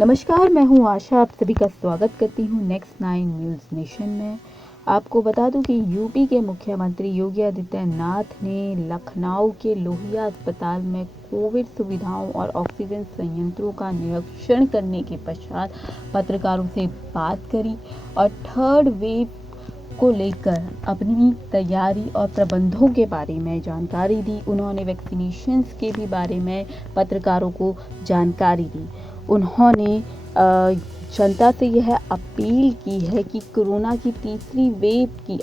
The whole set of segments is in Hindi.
नमस्कार, मैं हूं आशा। आप सभी का स्वागत करती हूं नेक्स्ट 9 न्यूज़ नेशन में। आपको बता दूं कि यूपी के मुख्यमंत्री योगी आदित्यनाथ ने लखनऊ के लोहिया अस्पताल में कोविड सुविधाओं और ऑक्सीजन संयंत्रों का निरीक्षण करने के पश्चात पत्रकारों से बात करी और थर्ड वेव को लेकर अपनी तैयारी और प्रबंधों के बारे में जानकारी दी। उन्होंने वैक्सीनेशंस के भी बारे में पत्रकारों को जानकारी दी। उन्होंने जनता से यह अपील की है कि कोरोना की तीसरी वेव की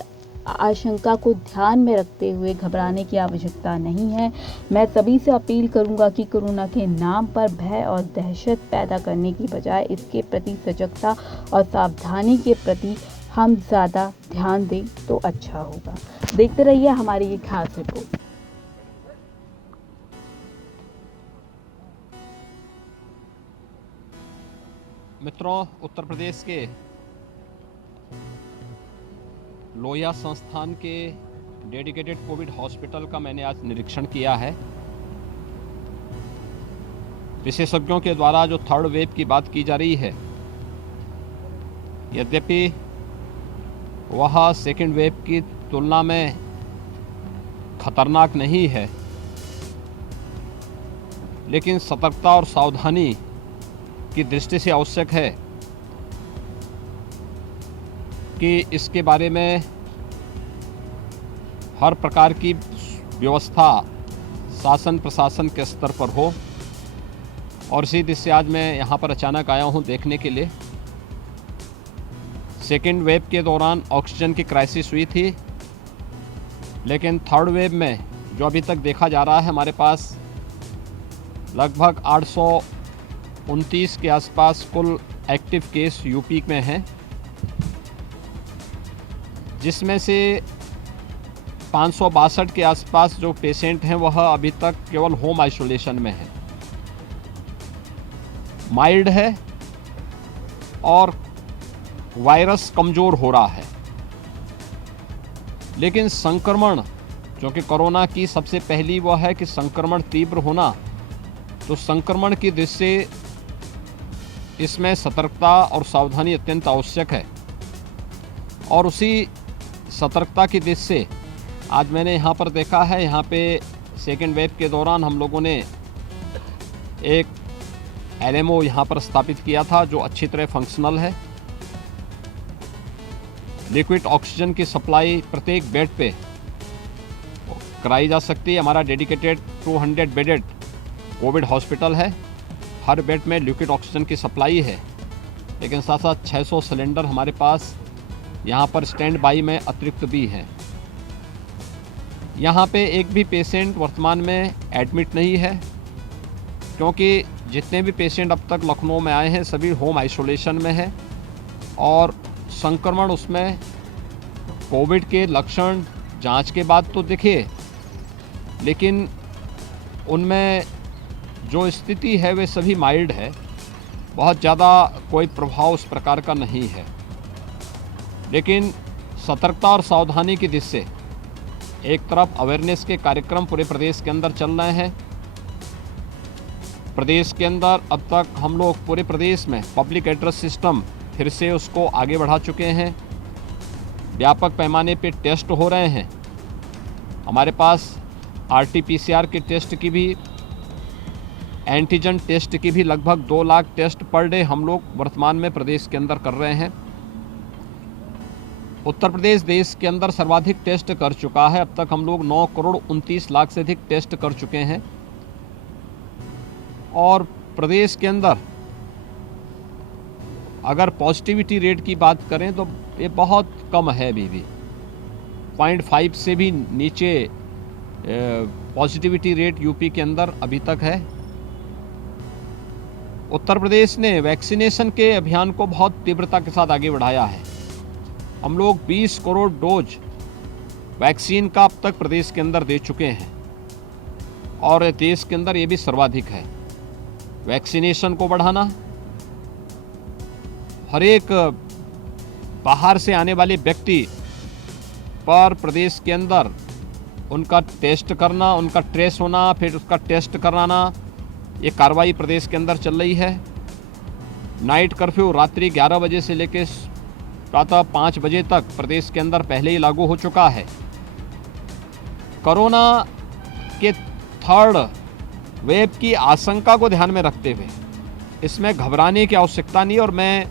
आशंका को ध्यान में रखते हुए घबराने की आवश्यकता नहीं है। मैं सभी से अपील करूंगा कि कोरोना के नाम पर भय और दहशत पैदा करने की बजाय इसके प्रति सजगता और सावधानी के प्रति हम ज़्यादा ध्यान दें तो अच्छा होगा। देखते रहिए हमारी ये खास रिपोर्ट। मित्रों, उत्तर प्रदेश के लोहिया संस्थान के डेडिकेटेड कोविड हॉस्पिटल का मैंने आज निरीक्षण किया है। विशेषज्ञों के द्वारा जो थर्ड वेव की बात की जा रही है, यद्यपि वह सेकेंड वेव की तुलना में खतरनाक नहीं है, लेकिन सतर्कता और सावधानी की दृष्टि से आवश्यक है कि इसके बारे में हर प्रकार की व्यवस्था शासन प्रशासन के स्तर पर हो। और इसी दृष्टि से आज मैं यहाँ पर अचानक आया हूँ देखने के लिए। सेकेंड वेव के दौरान ऑक्सीजन की क्राइसिस हुई थी, लेकिन थर्ड वेव में जो अभी तक देखा जा रहा है, हमारे पास लगभग 829 के आसपास कुल एक्टिव केस यूपी में हैं, जिसमें से 562 के आसपास जो पेशेंट हैं वह अभी तक केवल होम आइसोलेशन में है। माइल्ड है और वायरस कमज़ोर हो रहा है, लेकिन संक्रमण, क्योंकि कोरोना की सबसे पहली वह है कि संक्रमण तीव्र होना, तो संक्रमण की दृष्टि से इसमें सतर्कता और सावधानी अत्यंत आवश्यक है। और उसी सतर्कता की दृष्टि से आज मैंने यहाँ पर देखा है, यहाँ पे सेकेंड वेव के दौरान हम लोगों ने एक LMO यहाँ पर स्थापित किया था जो अच्छी तरह फंक्शनल है। लिक्विड ऑक्सीजन की सप्लाई प्रत्येक बेड पे कराई जा सकती है। हमारा डेडिकेटेड 200 बेडेड कोविड हॉस्पिटल है। हर बेड में लिक्विड ऑक्सीजन की सप्लाई है, लेकिन साथ साथ 600 सिलेंडर हमारे पास यहाँ पर स्टैंड बाई में अतिरिक्त भी हैं। यहाँ पे एक भी पेशेंट वर्तमान में एडमिट नहीं है, क्योंकि जितने भी पेशेंट अब तक लखनऊ में आए हैं सभी होम आइसोलेशन में है। और संक्रमण उसमें कोविड के लक्षण जांच के बाद तो दिखे, लेकिन उनमें जो स्थिति है वे सभी माइल्ड है, बहुत ज़्यादा कोई प्रभाव उस प्रकार का नहीं है। लेकिन सतर्कता और सावधानी की दृष्टि से एक तरफ अवेयरनेस के कार्यक्रम पूरे प्रदेश के अंदर चल रहे हैं। प्रदेश के अंदर अब तक हम लोग पूरे प्रदेश में पब्लिक एड्रेस सिस्टम फिर से उसको आगे बढ़ा चुके हैं। व्यापक पैमाने पे टेस्ट हो रहे हैं। हमारे पास RT-PCR के टेस्ट की भी, एंटीजन टेस्ट की भी लगभग 2 लाख टेस्ट पर डे हम लोग वर्तमान में प्रदेश के अंदर कर रहे हैं। उत्तर प्रदेश देश के अंदर सर्वाधिक टेस्ट कर चुका है। अब तक हम लोग 9 करोड़ 29 लाख से अधिक टेस्ट कर चुके हैं। और प्रदेश के अंदर अगर पॉजिटिविटी रेट की बात करें तो ये बहुत कम है। अभी भी 0.5 से भी नीचे पॉजिटिविटी रेट यूपी के अंदर अभी तक है। उत्तर प्रदेश ने वैक्सीनेशन के अभियान को बहुत तीव्रता के साथ आगे बढ़ाया है। हम लोग 20 करोड़ डोज वैक्सीन का अब तक प्रदेश के अंदर दे चुके हैं, और देश के अंदर ये भी सर्वाधिक है। वैक्सीनेशन को बढ़ाना, हर एक बाहर से आने वाले व्यक्ति पर प्रदेश के अंदर उनका टेस्ट करना, उनका ट्रेस होना, फिर उसका टेस्ट कराना, ये कार्रवाई प्रदेश के अंदर चल रही है। नाइट कर्फ्यू रात्रि 11 बजे से लेकर प्रातः 5 बजे तक प्रदेश के अंदर पहले ही लागू हो चुका है। कोरोना के थर्ड वेव की आशंका को ध्यान में रखते हुए इसमें घबराने की आवश्यकता नहीं, और मैं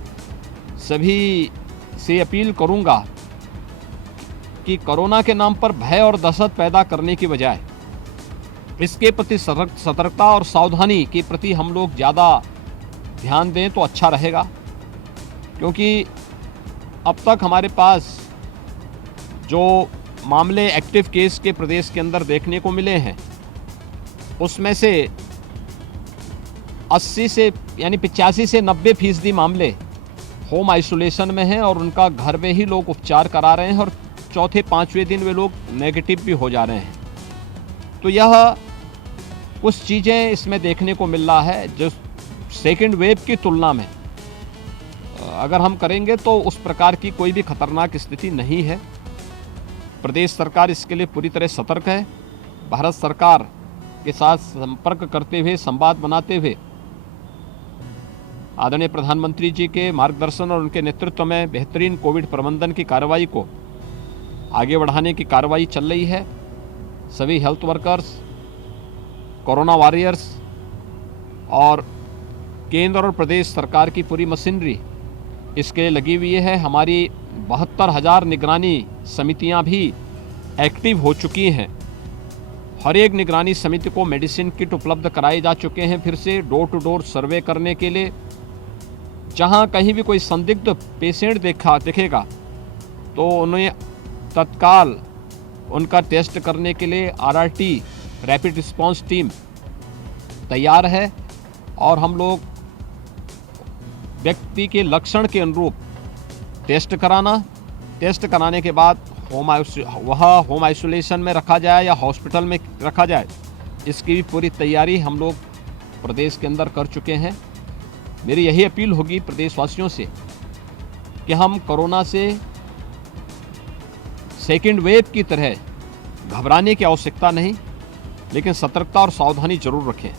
सभी से अपील करूंगा कि कोरोना के नाम पर भय और दहशत पैदा करने की बजाय इसके प्रति सतर्कता और सावधानी के प्रति हम लोग ज़्यादा ध्यान दें तो अच्छा रहेगा। क्योंकि अब तक हमारे पास जो मामले एक्टिव केस के प्रदेश के अंदर देखने को मिले हैं उसमें से 80 से यानी 85 से 90% मामले होम आइसोलेशन में हैं और उनका घर में ही लोग उपचार करा रहे हैं और चौथे पांचवें दिन वे लोग नेगेटिव भी हो जा रहे हैं। तो यह कुछ चीज़ें इसमें देखने को मिल रहा है जो सेकेंड वेव की तुलना में अगर हम करेंगे तो उस प्रकार की कोई भी खतरनाक स्थिति नहीं है। प्रदेश सरकार इसके लिए पूरी तरह सतर्क है। भारत सरकार के साथ संपर्क करते हुए, संवाद बनाते हुए आदरणीय प्रधानमंत्री जी के मार्गदर्शन और उनके नेतृत्व में बेहतरीन कोविड प्रबंधन की कार्रवाई को आगे बढ़ाने की कार्रवाई चल रही है। सभी हेल्थ वर्कर्स, कोरोना वॉरियर्स और केंद्र और प्रदेश सरकार की पूरी मशीनरी इसके लिए लगी हुई है। हमारी 72,000 निगरानी समितियां भी एक्टिव हो चुकी हैं। हर एक निगरानी समिति को मेडिसिन किट उपलब्ध कराए जा चुके हैं। फिर से डोर टू डोर सर्वे करने के लिए जहां कहीं भी कोई संदिग्ध पेशेंट दिखेगा तो उन्हें तत्काल उनका टेस्ट करने के लिए आरआरटी रैपिड रिस्पांस टीम तैयार है। और हम लोग व्यक्ति के लक्षण के अनुरूप टेस्ट कराने के बाद होम आइसोलेशन में रखा जाए या हॉस्पिटल में रखा जाए, इसकी भी पूरी तैयारी हम लोग प्रदेश के अंदर कर चुके हैं। मेरी यही अपील होगी प्रदेशवासियों से कि हम कोरोना से सेकेंड वेव की तरह घबराने की आवश्यकता नहीं, लेकिन सतर्कता और सावधानी जरूर रखें।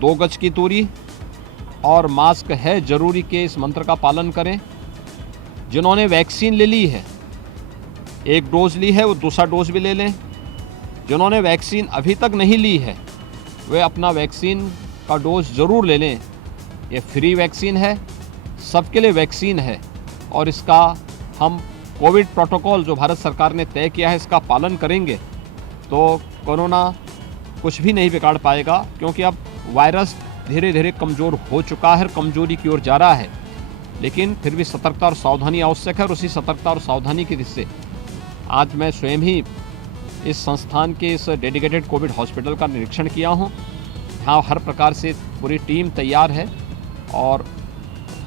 2 गज की दूरी और मास्क है जरूरी के इस मंत्र का पालन करें। जिन्होंने वैक्सीन ले ली है, 1 डोज ली है, वो दूसरा डोज भी ले लें। जिन्होंने वैक्सीन अभी तक नहीं ली है वे अपना वैक्सीन का डोज ज़रूर ले लें। ये फ्री वैक्सीन है, सबके लिए वैक्सीन है और इसका हम कोविड प्रोटोकॉल जो भारत सरकार ने तय किया है इसका पालन करेंगे तो कोरोना कुछ भी नहीं बिगाड़ पाएगा। क्योंकि अब वायरस धीरे धीरे कमज़ोर हो चुका है, कमजोरी की ओर जा रहा है, लेकिन फिर भी सतर्कता और सावधानी आवश्यक है। और उसी सतर्कता और सावधानी की दृष्टि से आज मैं स्वयं ही इस संस्थान के इस डेडिकेटेड कोविड हॉस्पिटल का निरीक्षण किया हूँ। यहाँ हर प्रकार से पूरी टीम तैयार है और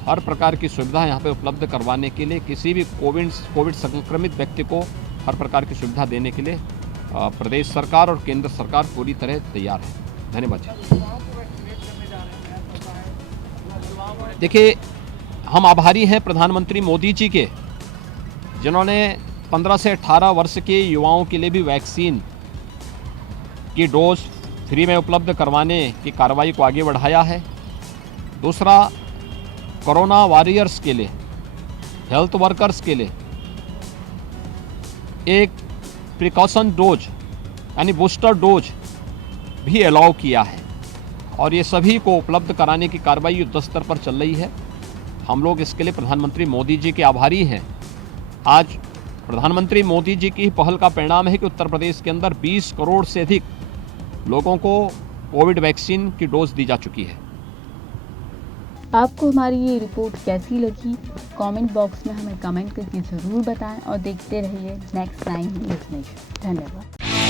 हर प्रकार की सुविधा यहाँ पे उपलब्ध करवाने के लिए किसी भी कोविड संक्रमित व्यक्ति को हर प्रकार की सुविधा देने के लिए प्रदेश सरकार और केंद्र सरकार पूरी तरह तैयार है। धन्यवाद जी। देखिए, हम आभारी हैं प्रधानमंत्री मोदी जी के, जिन्होंने 15 से 18 वर्ष के युवाओं के लिए भी वैक्सीन की डोज फ्री में उपलब्ध करवाने की कार्रवाई को आगे बढ़ाया है। दूसरा, कोरोना वॉरियर्स के लिए, हेल्थ वर्कर्स के लिए एक प्रिकॉशन डोज यानी बूस्टर डोज भी अलाउ किया है और ये सभी को उपलब्ध कराने की कार्रवाई युद्ध स्तर पर चल रही है। हम लोग इसके लिए प्रधानमंत्री मोदी जी के आभारी हैं। आज प्रधानमंत्री मोदी जी की पहल का परिणाम है कि उत्तर प्रदेश के अंदर 20 करोड़ से अधिक लोगों को कोविड वैक्सीन की डोज दी जा चुकी है। आपको हमारी ये रिपोर्ट कैसी लगी, कमेंट बॉक्स में हमें कमेंट करके ज़रूर बताएं और देखते रहिए नेक्स्ट 9 न्यूज़ नेशन। धन्यवाद।